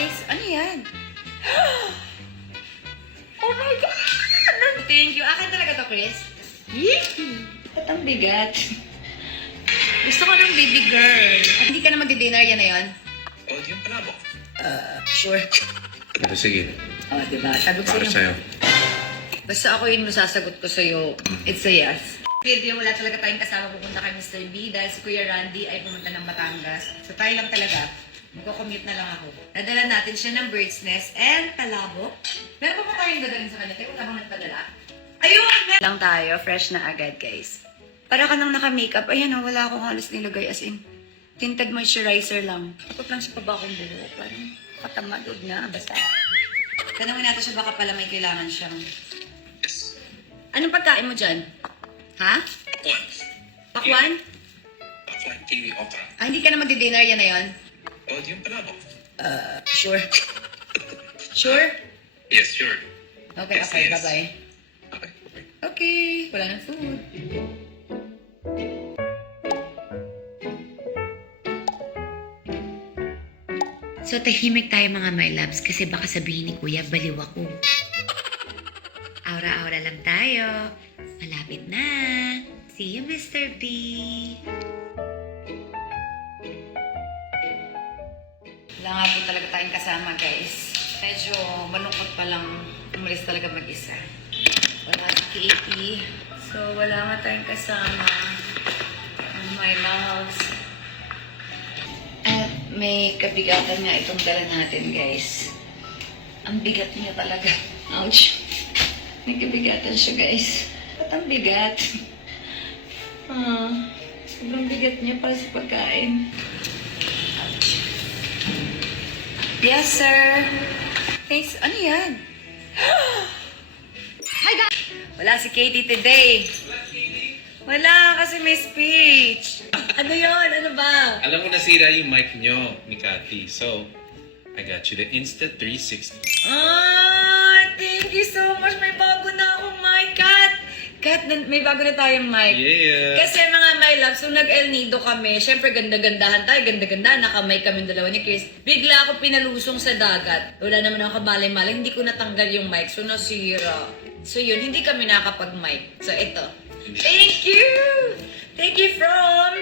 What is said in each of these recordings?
Face, ano yan? Oh my God! Thank you. Akin talaga to, Chris. Yee! At ang bigat. Gusto ko ng baby girl. At hindi ka na magdi-dinner, yan na yun? Oh, di yung palabok. Sure. Pero sige, Oh, diba? Sabi ko para sa'yo. sa'yo. Basta ako yung masasagot ko sa'yo, it's a yes. Video, wala talaga tayong kasama pupunta kay Mr. B dahil si Kuya Randy ay pumunta ng Batangas. So tayo lang talaga. Magko-commute na lang ako. Nadala natin siya ng bird's nest and palabok. Meron pa tayong dadalhin sa kanya? Kaya wala bang nagpadala? Ayun! Lang tayo, fresh na agad guys. Para ka nang naka-makeup. Ayan o, wala akong halos nilagay as in. Tinted moisturizer lang. Tapos lang siya pa ba akong buho? Parang katamadod na. Basta. Tanungin natin siya baka pala may kailangan siyang. Yes. Anong pagkain mo dyan? Ha? Pakwan. Pakwan? Pakwan, TV, okra. Ah, hindi ka na magdi-dinner, yan na yun? Oh, di yung palabok. Sure. Sure? Yes, sure. Okay, Yes, okay, yes. bye-bye. Okay, okay. Okay, wala nang food. So, tahimik tayo mga my loves kasi baka sabihin ni Kuya, baliw ako. Aura-aura lang tayo. Malapit na. See you, Mr. B. Wala nga po talaga tayong kasama, guys. Medyo malungkot pa lang umalis talaga mag-isa. Wala si Katie. So, wala nga tayong kasama. My loves. At may kabigatan nga itong dala natin, guys. Ang bigat niya talaga. Ouch. May kabigatan siya, guys. At ang bigat. Sobrang bigat niya para sa pagkain. Ouch. Yes, sir. Thanks. Ano yan? Hi, God! Wala si Katie today. Wala, kasi may speech. Ano yon? Ano ba? Alam mo nasira yung mic nyo ni Cathy. So, I got you the Insta360. Thank you so much. May bago na akong mic, Kat. Kat, may bago na tayong mic. Yeah! Kasi mga my loves, so nag-El Nido kami, syempre ganda-gandahan tayo, ganda-ganda, nakamay kami dalawa ni Chris. Bigla ako pinalusong sa dagat. Wala naman ako kabalay-malay, hindi ko natanggal yung mic, so nasira. So yun, hindi kami nakapag-mic. So ito. Thank you! Thank you from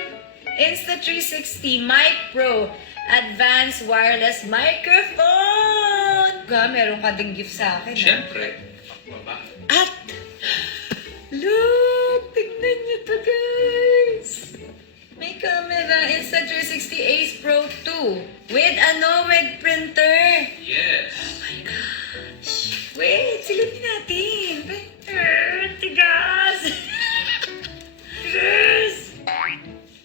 Insta360 Mic Pro Advanced Wireless Microphone! Meron ka ding gift sa akin. Siyempre. Baba. At, look! Tignan niyo to, guys! May camera, Insta360 Ace Pro 2 with with printer. Yes! Oh my gosh! Wait, silipin natin. Printer, tigas! Chris!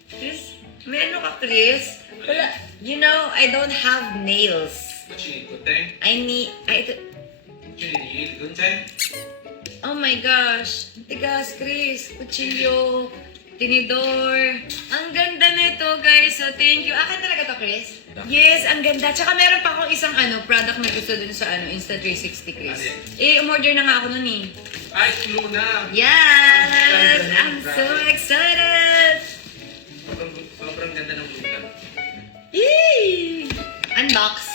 Chris, may ano ka, Chris? Wala, you know, I don't have nails. What you need, Kunteng? What You need Kunteng? Oh my gosh. Tigas, Chris. Kutsilyo. Tinidor. Ang ganda nito, guys. So, thank you. Akin talaga to, Chris? Yes, ang ganda. Tsaka meron pa akong isang product na gusto dun sa Insta360, Chris. Umorder na nga ako nun eh. Ay, Luna! Yes! I'm so excited! Sobrang ganda ng Luna. Yee! Unbox.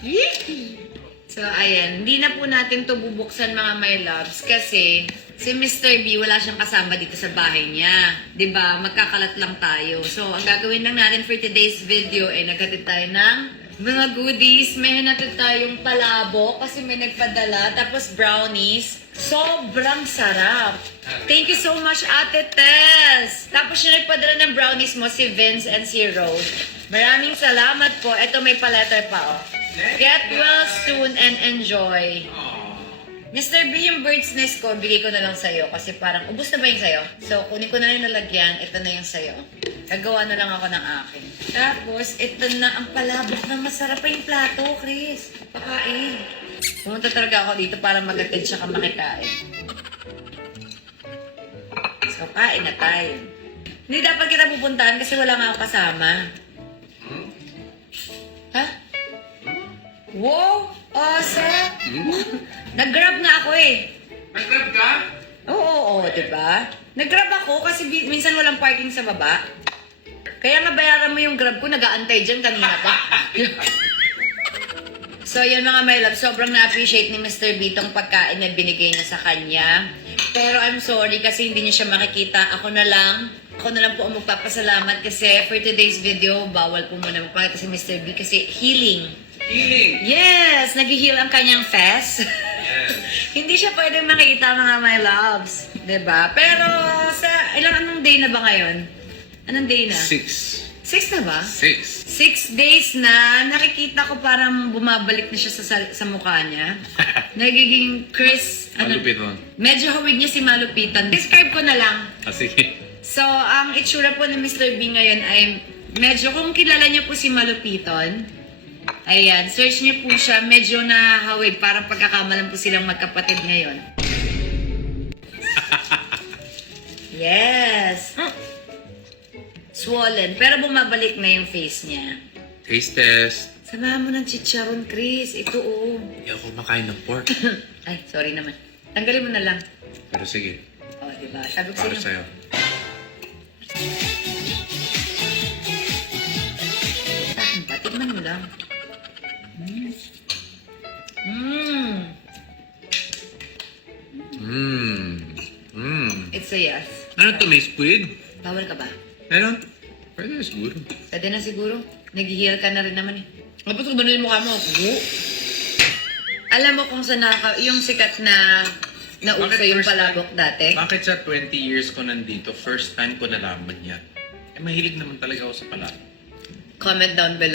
Yee! So, ayan. Hindi na po natin to bubuksan mga my loves kasi si Mr. B wala siyang kasama dito sa bahay niya. 'Di ba? Magkakalat lang tayo. So, ang gagawin lang natin for today's video ay naghatid tayo ng mga goodies. May hinatid tayong palabo kasi may nagpadala. Tapos brownies. Sobrang sarap. Thank you so much, Ate Tess. Tapos yung nagpadala ng brownies mo, si Vince and si Rose. Maraming salamat po. Ito may pa-letter pa, oh. Get well soon and enjoy. Mr. B, yung bird's nest ko, bigay ko na lang sa'yo kasi parang, ubus na ba yung sa'yo? So, kunin ko na yung nalagyan, ito na yung sa'yo. Gagawa na lang ako ng akin. Tapos, ito na ang palabok na masarap pa yung plato, Chris. Pakain. Pumunta talaga ako dito para magatid siya ka makikain. So, kain na tayo. Hindi dapat kita pupuntahan kasi wala nga ako kasama. Ha? Wow! Awesome! Nag-grab nga ako eh. Nag-grab ka? Oo, diba? Nag-grab ako kasi minsan walang parking sa baba. Kaya nga bayaran mo yung grab ko, nag-aantay dyan kanina pa. So, yun mga my love, sobrang na-appreciate ni Mr. B tong pagkain na binigay niya sa kanya. Pero I'm sorry kasi hindi niya siya makikita. Ako na lang po ang magpapasalamat kasi for today's video, bawal po muna magpakita si Mr. B kasi healing. Healing! Yes! Nag-heal ang kanyang fest. Yes. Hindi siya pwedeng makita mga my loves. 'Di ba? Pero anong day na ba ngayon? Anong day na? 6. 6 na ba? 6. 6 days na, nakikita ko parang bumabalik na siya sa mukha niya. Nagiging Chris, Malupit mo. medyo hawig niya si Malupitan. Describe ko na lang. Sige. So, ang itsura po ni Mr. B ngayon ay medyo, kung kilala niyo po si Malupiton, ayan, search niyo po siya, medyo nahawig, parang pagkakamalan po silang magkapatid ngayon. Yes! Swollen, pero bumabalik na yung face niya. Taste test. Samahan mo ng chicharon, Chris. Ito, oh. Hindi ako makain ng pork. Ay, sorry naman. Tanggalin mo na lang. Pero sige, Oh, diba? Sabi ko para sa'yo. sa'yo. Sa akin pa, tignan mo lang. It's a yes. Ano to, may squid? Bawal ka ba? Meron? Pwede siguro. Pwede na siguro. Nag-heal ka na rin naman eh. Tapos ko yung mukha mo. Alam mo kung saan yung sikat na nauso Bakit yung first palabok dati? Bakit sa 20 years ko nandito, first time ko nalaman yan? Eh, mahilig naman talaga ako sa palabok. Comment down below.